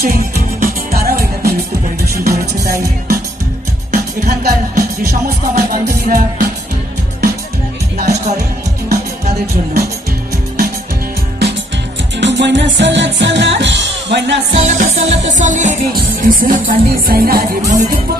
এসে তারাও এটাতে নৃত্য পরিবেশন করেছে, তাই এখানকার যে সমস্ত আমার বান্ধবীরা নাচ করে তাদের জন্য। ময়না সালাত সালাত ময়না সালাত সালাত সলিরি কিসুল পান্ডি সাইনারি মন দুপুক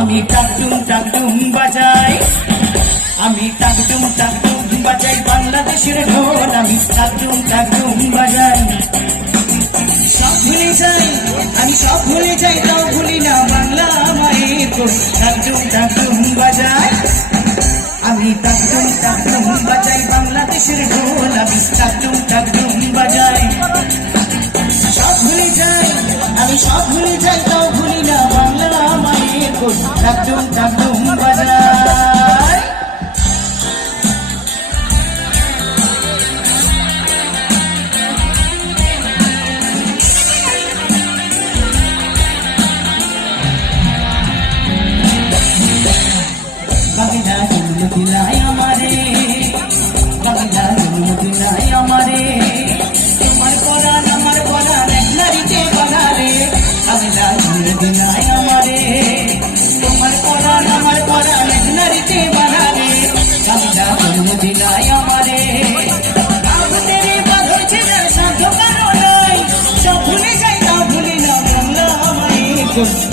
আমি টাকটুম টাকটুম বাজাই। আমি টাকটুম টাকটুম বাজাই, বাংলাদেশের ঢোল আমি টাকটুম টাকটুম বাজাই। সব ভুলে যাই, আমি সব ভুলে যাই, তাও ভুলি না বাংলা মায়ের কোল। টাকটুম টাকটুম বাজাই। আমি টাকটুম টাকটুম বাজাই, বাংলাদেশের ঢোল আমি টাকটুম টাকটুম বাজাই। সব ভুলে যাই, আমি সব ভুলে যাই, তাও মায়ের কোল টাকটুম টাকটুম বাজাই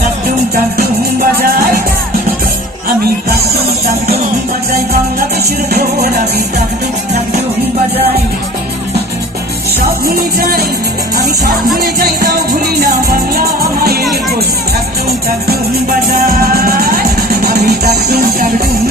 টাকটুম টাকটুম বাজাই আমি টাকটুম টাকটুম বাজাই বাংলাদেশের ভোর। আমি টাকটুম টাকটুম বাজাই সব ভুলে যাই, আমি সব ভুলে যাই তাও ভুলি না বাংলা আমায়। টাকটুম টাকটুম বাজাই আমি টাকটুম টাকটুম